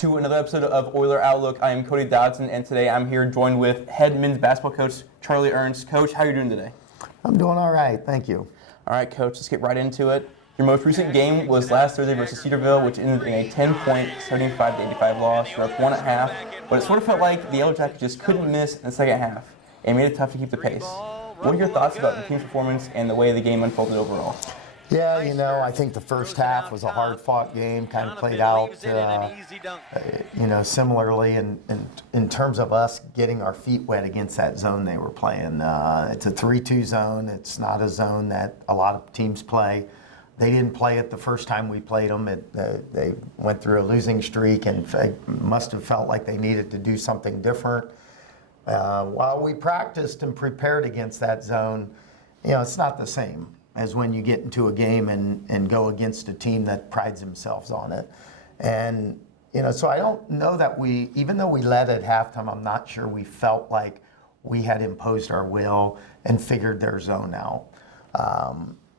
to another episode of Oiler Outlook. I am Cody Dodson, and today I'm here joined with head men's basketball coach Charlie Ernst. Coach, how are you doing today? I'm doing all right, thank you. All right, Coach, let's get right into it. Your most recent game was last Thursday versus Cedarville, which ended in a 10-point, 75-85 loss. You're up 1 at half, but it sort of felt like the Yellow Jackets just couldn't miss in the second half, and made it tough to keep the pace. What are your thoughts about the team's performance and the way the game unfolded overall? Yeah, you know, I think the first half was a hard-fought game, kind of played out, similarly in terms of us getting our feet wet against that zone they were playing. It's a 3-2 zone. It's not a zone that a lot of teams play. They didn't play it the first time we played them. They went through a losing streak and must have felt like they needed to do something different. While we practiced and prepared against that zone, you know, it's not the same as when you get into a game and go against a team that prides themselves on it. And, you know, so I don't know that even though we led at halftime, I'm not sure we felt like we had imposed our will and figured their zone out.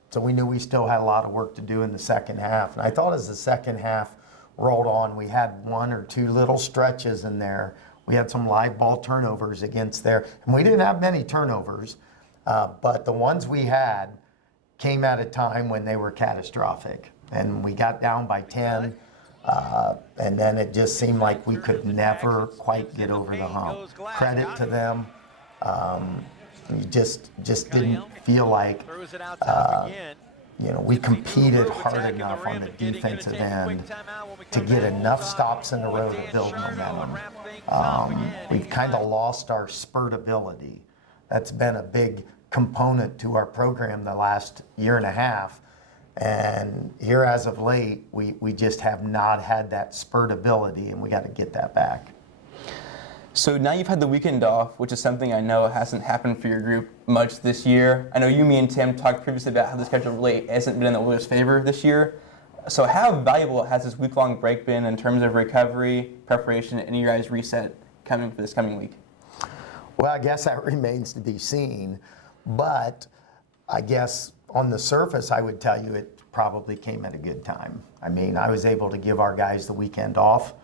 So we knew we still had a lot of work to do in the second half. And I thought as the second half rolled on, we had one or two little stretches in there. We had some live ball turnovers against there. And we didn't have many turnovers, but the ones we had came at a time when they were catastrophic. And we got down by 10, and then it just seemed like we could never quite get over the hump. Credit to them. You just didn't feel like we competed hard enough on the defensive end to get enough stops in a row to build momentum. We've kind of lost our spurt ability. That's been a big component to our program the last year and a half. And here as of late, we just have not had that spurt ability, and we got to get that back. So now you've had the weekend off, which is something I know hasn't happened for your group much this year. I know you, me, and Tim talked previously about how the schedule really hasn't been in the Oilers' favor this year. So how valuable has this week-long break been in terms of recovery, preparation, and your guys' reset coming for this coming week? Well, I guess that remains to be seen. But I guess on the surface, I would tell you it probably came at a good time. I mean, I was able to give our guys the weekend off,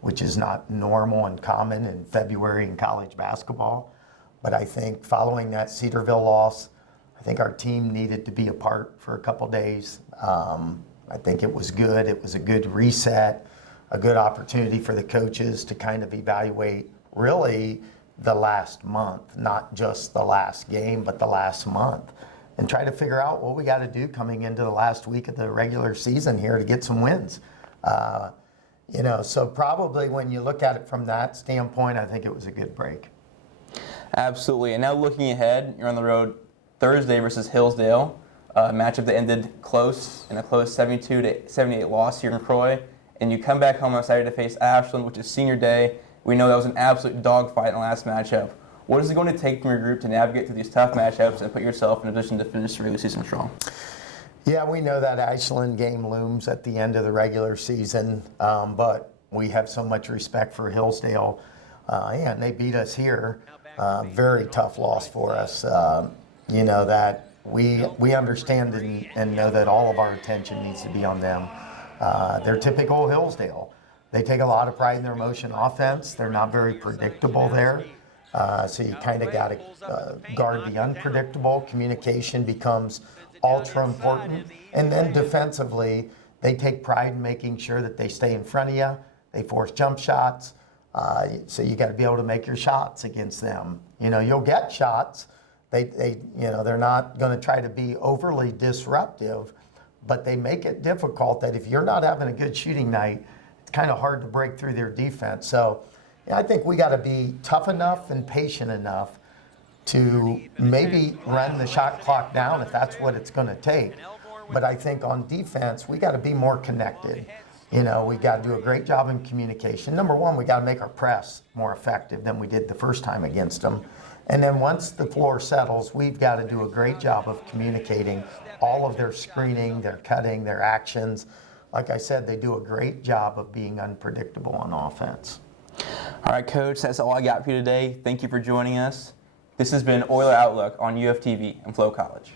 which is not normal and common in February in college basketball. But I think following that Cedarville loss, I think our team needed to be apart for a couple days. I think it was good. It was a good reset, a good opportunity for the coaches to kind of evaluate really the last month, not just the last game, but the last month, and try to figure out what we got to do coming into the last week of the regular season here to get some wins. So probably when you look at it from that standpoint, I think it was a good break. Absolutely. And now looking ahead, you're on the road Thursday versus Hillsdale, a matchup that ended close in a close 72-78 loss here in Croy. And you come back home on Saturday to face Ashland, which is senior day. We know that was an absolute dogfight in the last matchup. What is it going to take from your group to navigate through these tough matchups and put yourself in a position to finish the regular season strong? Yeah, we know that Ashland game looms at the end of the regular season, but we have so much respect for Hillsdale, and they beat us here. Very tough loss for us. That we understand and know that all of our attention needs to be on them. They're typical Hillsdale. They take a lot of pride in their motion offense. They're not very predictable there. So you kind of got to guard the unpredictable. Communication becomes ultra important. And then defensively, they take pride in making sure that they stay in front of you. They force jump shots. So you got to be able to make your shots against them. You know, you'll get shots. They're not going to try to be overly disruptive, but they make it difficult that if you're not having a good shooting night, it's kind of hard to break through their defense. So I think we got to be tough enough and patient enough to maybe run the shot clock down if that's what it's going to take. But I think on defense, we got to be more connected. You know, we got to do a great job in communication. Number one, we got to make our press more effective than we did the first time against them. And then once the floor settles, we've got to do a great job of communicating all of their screening, their cutting, their actions. Like I said, they do a great job of being unpredictable on offense. All right, Coach, that's all I got for you today. Thank you for joining us. This has been Oiler Outlook on UFTV and Flow College.